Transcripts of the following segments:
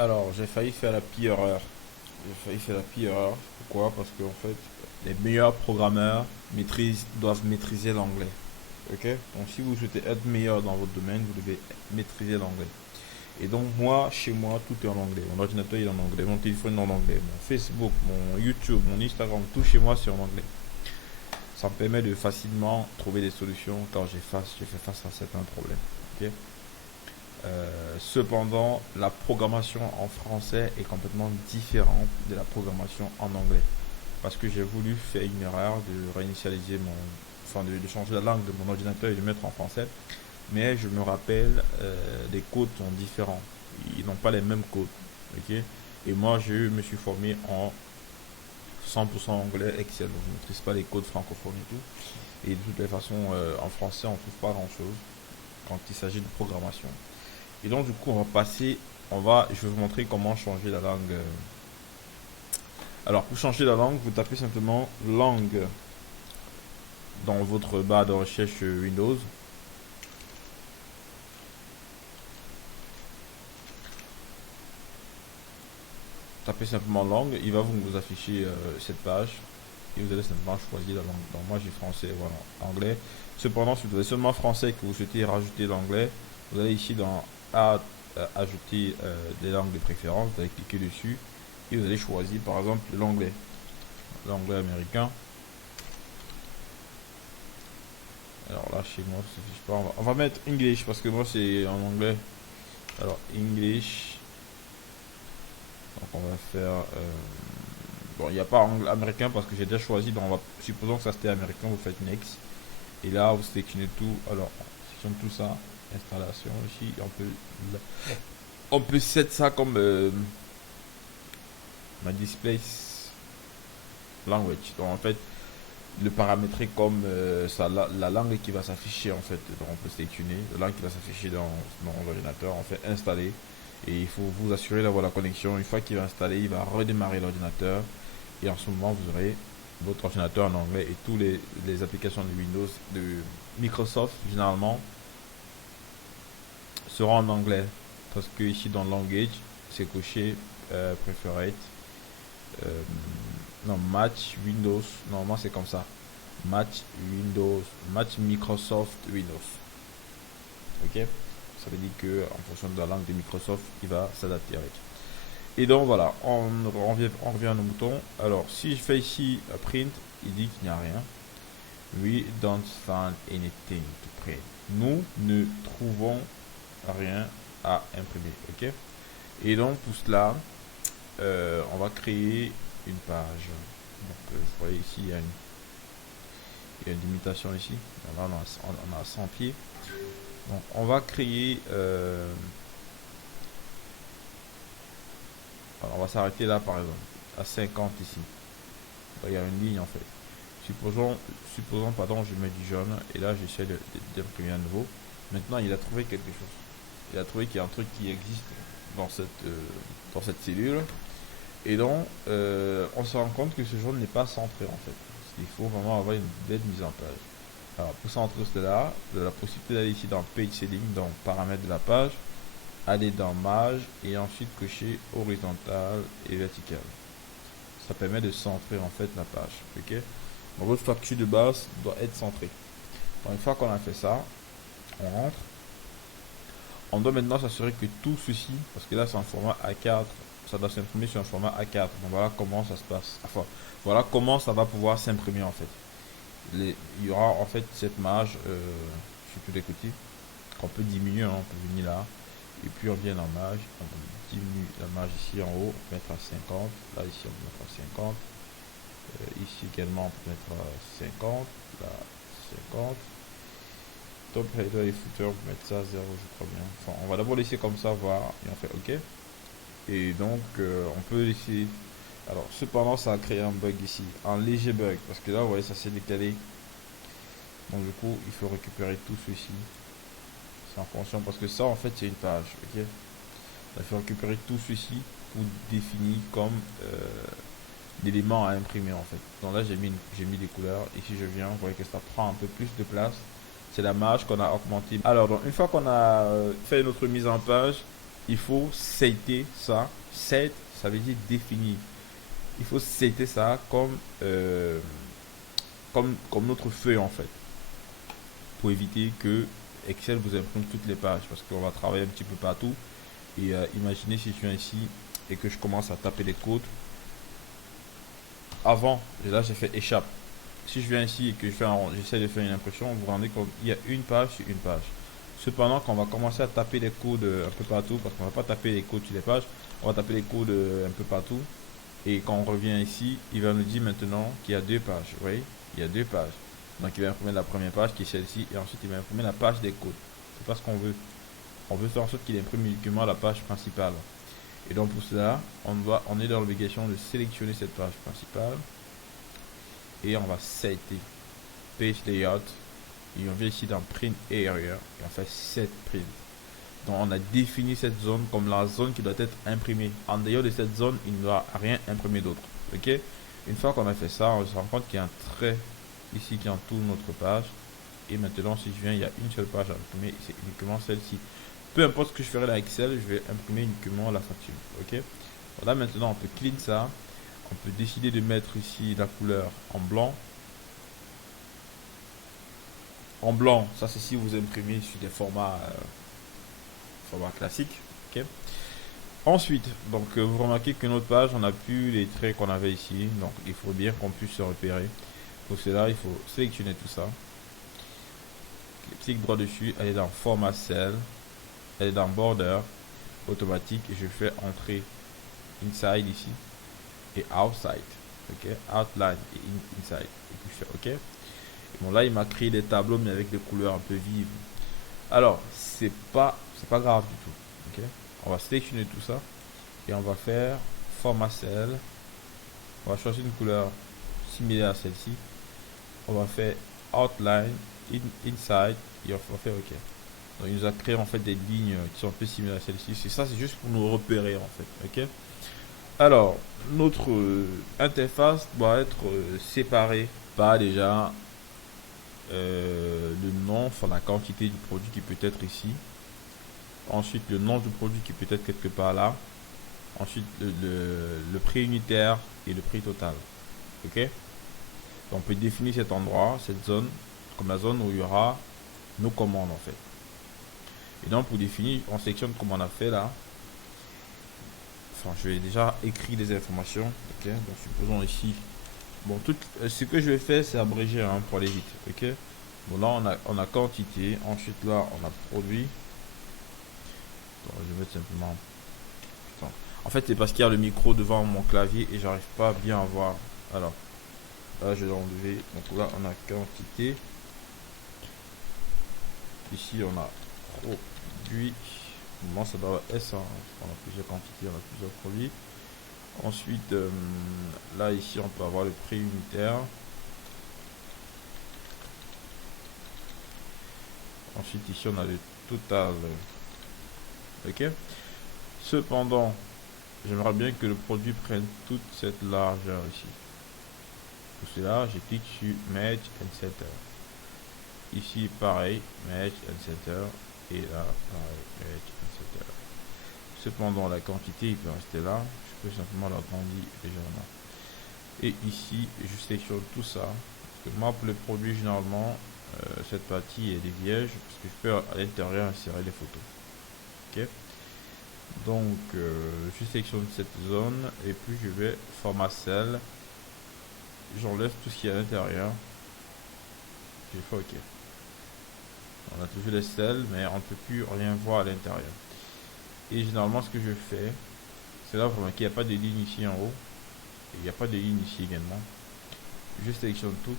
Alors, j'ai failli faire la pire erreur. J'ai failli faire la pire erreur. Pourquoi? Parce qu'en fait, les meilleurs programmeurs doivent maîtriser l'anglais. Ok? Donc, si vous souhaitez être meilleur dans votre domaine, vous devez maîtriser l'anglais. Et donc, moi, chez moi, tout est en anglais. Mon ordinateur il est en anglais, mon téléphone est en anglais, mon Facebook, mon YouTube, mon Instagram, tout chez moi, c'est en anglais. Ça me permet de facilement trouver des solutions quand j'ai fait face à certains problèmes. Ok. Cependant, la programmation en français est complètement différente de la programmation en anglais. Parce que j'ai voulu faire une erreur de réinitialiser enfin de changer la langue de mon ordinateur et de mettre en français. Mais je me rappelle, les codes sont différents. Ils n'ont pas les mêmes codes. Ok. Et moi, je me suis formé en 100% anglais Excel. Donc, je ne maîtrise pas les codes francophones et tout. Et de toutes les façons, en français, on ne trouve pas grand-chose quand il s'agit de programmation. Et donc, du coup, je vais vous montrer comment changer la langue. Alors, pour changer la langue, vous tapez simplement langue dans votre barre de recherche Windows. Tapez simplement langue, il va vous afficher cette page et vous allez simplement choisir la langue. Donc, moi, j'ai français, voilà, anglais. Cependant, si vous avez seulement français et que vous souhaitez rajouter l'anglais, vous allez ici dans ajouter des langues de préférence, vous allez cliquer dessus et vous allez choisir par exemple l'anglais américain. Alors là, chez moi, ça s'affiche pas. On va mettre English parce que moi, c'est en anglais. Alors, English. Donc, on va faire. Bon, il n'y a pas anglais américain parce que j'ai déjà choisi. Donc, supposons que ça c'était américain, vous faites Next. Et là, vous sélectionnez tout. Alors, on sélectionne tout ça. Installation ici. On peut set ça comme ma display language. Donc, en fait, le paramétrer comme la langue qui va s'afficher en fait. Donc on peut sélectionner la langue qui va s'afficher dans l'ordinateur. On fait installer et il faut vous assurer d'avoir la connexion. Une fois qu'il va installer, il va redémarrer l'ordinateur et en ce moment vous aurez votre ordinateur en anglais et toutes les applications de Windows, de Microsoft généralement seront en anglais parce que ici dans Language c'est coché Preferred. Euh, non, Match Windows. Normalement, c'est comme ça. Match Windows. Match Microsoft Windows. Ok. Ça veut dire que en fonction de la langue de Microsoft, il va s'adapter avec. Et donc voilà, on revient à nos moutons. Alors, si je fais ici print, il dit qu'il n'y a rien. We don't find anything to print. Nous ne trouvons rien à imprimer. Ok. Et donc pour cela, on va créer une page. Donc, vous voyez ici, il y a une limitation ici. Là, on a 100 pieds. Donc, on va créer. Alors, on va s'arrêter là, par exemple, à 50 ici. Donc, il y a une ligne en fait. Supposons, pardon, je mets du jaune et là, j'essaie d'imprimer à nouveau. Maintenant, il a trouvé quelque chose. Il a trouvé qu'il y a un truc qui existe dans cette cellule. Et donc, on se rend compte que ce jaune n'est pas centré en fait. Il faut vraiment avoir une belle mise en page. Alors, pour centrer cela, vous avez la possibilité d'aller ici dans Page Setting, dans Paramètres de la page, aller dans Mage et ensuite cocher horizontal et vertical. Ça permet de centrer en fait la page. Ok. Donc, votre facture de base doit être centrée. Donc, une fois qu'on a fait ça, on rentre. On doit maintenant s'assurer que tout ceci, parce que là c'est en format A4, ça doit s'imprimer sur un format A4. Donc voilà comment ça se passe. Enfin, voilà comment ça va pouvoir s'imprimer en fait. Il y aura en fait cette marge sur tous les côtés qu'on peut diminuer. On peut venir là et puis on vient dans marge, on diminue la marge ici en haut, on peut mettre à 50. Là ici on peut mettre à 50. Ici également on peut mettre à 50. Là 50. Top header et footer, on peut mettre ça à 0 je crois bien. Enfin, on va d'abord laisser comme ça voir et on fait OK. Et donc on peut laisser. Alors cependant ça a créé un bug ici, un léger bug parce que là vous voyez ça s'est décalé. Donc du coup il faut récupérer tout ceci. C'est en fonction parce que ça en fait c'est une page. Ok. Il faut récupérer tout ceci pour définir comme l'élément à imprimer en fait. Donc là j'ai mis des couleurs. Ici je viens, vous voyez que ça prend un peu plus de place. C'est la marge qu'on a augmentée. Alors donc une fois qu'on a fait notre mise en page, il faut setter ça. Set, ça veut dire définir. Il faut setter ça comme notre feuille en fait, pour éviter que Excel vous imprime toutes les pages, parce qu'on va travailler un petit peu partout. Et imaginez si je viens ici et que je commence à taper les codes. Avant, et là j'ai fait échappe. Si je viens ici et que j'essaie de faire une impression, vous vous rendez compte, il y a une page sur une page. Cependant, quand on va commencer à taper les codes un peu partout, parce qu'on va pas taper les codes sur les pages, on va taper les codes un peu partout. Et quand on revient ici, il va nous dire maintenant qu'il y a deux pages. Vous voyez, il y a deux pages. Donc il va imprimer la première page qui est celle-ci, et ensuite il va imprimer la page des codes. C'est pas ce qu'on veut. On veut faire en sorte qu'il imprime uniquement la page principale. Et donc pour cela, on est dans l'obligation de sélectionner cette page principale. Et on va setter page layout. Et on vient ici dans print area. Et on fait set print. Donc on a défini cette zone comme la zone qui doit être imprimée. En dehors de cette zone, il ne doit rien imprimer d'autre. Ok? Une fois qu'on a fait ça, on se rend compte qu'il y a un trait ici qui entoure notre page. Et maintenant, si je viens, il y a une seule page à imprimer. C'est uniquement celle-ci. Peu importe ce que je ferai dans Excel, je vais imprimer uniquement la facture. Ok? Voilà, maintenant on peut clean ça. On peut décider de mettre ici la couleur en blanc. En blanc, ça c'est si vous imprimez sur des formats classiques. Ok. Ensuite, donc vous remarquez que notre page, on n'a plus les traits qu'on avait ici. Donc il faut bien qu'on puisse se repérer. Pour cela, il faut sélectionner tout ça. Clique droit dessus, aller dans format cell, aller dans border, automatique, et je fais entrer inside ici et outside. Ok, outline et inside. Et puis je fais ok. Et bon, là il m'a créé des tableaux mais avec des couleurs un peu vives. Alors c'est pas grave du tout. Ok, on va sélectionner tout ça et on va faire format cell. On va choisir une couleur similaire à celle-ci. On va faire outline inside et on va faire ok. Donc il nous a créé en fait des lignes qui sont un peu similaires à celle-ci. C'est ça, c'est juste pour nous repérer en fait. Ok. Alors, notre interface doit être séparée par déjà le nom, enfin la quantité du produit qui peut être ici. Ensuite, le nom du produit qui peut être quelque part là. Ensuite, le prix unitaire et le prix total. Ok. Donc, on peut définir cet endroit, cette zone, comme la zone où il y aura nos commandes en fait. Et donc, pour définir, on sélectionne comme on a fait là. Enfin, je vais déjà écrire des informations. Ok, donc supposons ici. Bon, tout ce que je vais faire, c'est abréger hein, pour aller vite. Ok. Bon, là, on a quantité. Ensuite, là, on a produit. Bon, je vais mettre simplement. Putain. En fait, c'est parce qu'il y a le micro devant mon clavier et j'arrive pas bien à voir. Alors, là, je vais l'enlever. Donc là, on a quantité. Ici, on a produit. Bon, ça doit être S, hein. On a plusieurs quantités, on a plusieurs produits. Ensuite, là, ici, on peut avoir le prix unitaire. Ensuite, ici, on a le total. Ok. Cependant, j'aimerais bien que le produit prenne toute cette largeur ici. Pour cela, je clique sur Match and Center. Ici, pareil, Match and Center. Et là, pareil, Match and Center. Cependant, la quantité, il peut rester là. Je peux simplement l'agrandir légèrement. Et ici, je sélectionne tout ça. Parce que moi, pour le produit, généralement, cette partie elle est vierge. Parce que je peux à l'intérieur insérer des photos. Ok. Donc, je sélectionne cette zone. Et puis, je vais format cell. J'enlève tout ce qui est à l'intérieur. Je fais OK. On a toujours les cells, mais on ne peut plus rien voir à l'intérieur. Et généralement, ce que je fais, c'est là vraiment qu'il n'y a pas de ligne ici en haut. Et il n'y a pas de ligne ici également. Je sélectionne tout.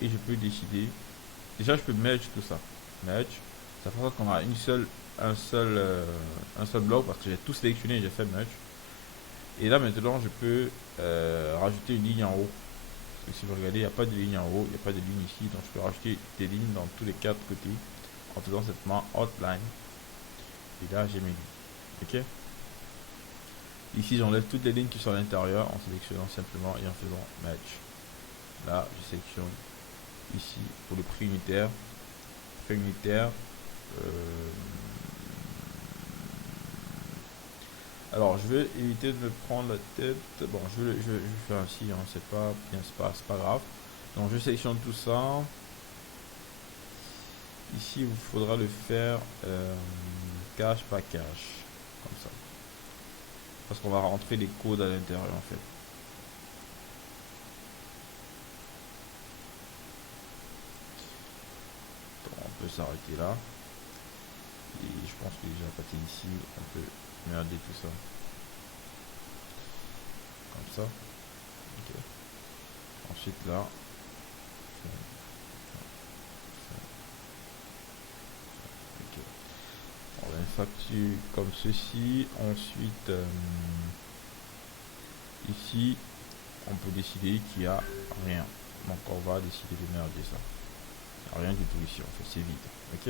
Et je peux décider. Déjà, je peux merge tout ça. Merge. Ça fait qu'on a un seul bloc parce que j'ai tout sélectionné et j'ai fait merge. Et là, maintenant, je peux rajouter une ligne en haut. Parce que si vous regardez, il n'y a pas de ligne en haut, il n'y a pas de ligne ici. Donc, je peux rajouter des lignes dans tous les quatre côtés en faisant simplement outline. Et là, j'ai mes lignes. Ok. Ici, j'enlève toutes les lignes qui sont à l'intérieur en sélectionnant simplement et en faisant match. Là, je sélectionne ici pour le prix unitaire. Prix unitaire. Alors, je vais éviter de me prendre la tête. Bon, je vais faire ainsi, hein, c'est pas bien, c'est pas grave. Donc, je sélectionne tout ça. Ici, il vous faudra le faire cache, pas cache. Comme ça. Parce qu'on va rentrer les codes à l'intérieur, en fait. Donc, on peut s'arrêter là. Et je pense que déjà à partir d'ici, on peut merder tout ça. Comme ça. Ok. Ensuite là. Ok. On a une facture comme ceci. Ensuite, ici, on peut décider qu'il n'y a rien. Donc on va décider de merder ça. Il n'y a rien du tout ici en fait, c'est vide. Ok.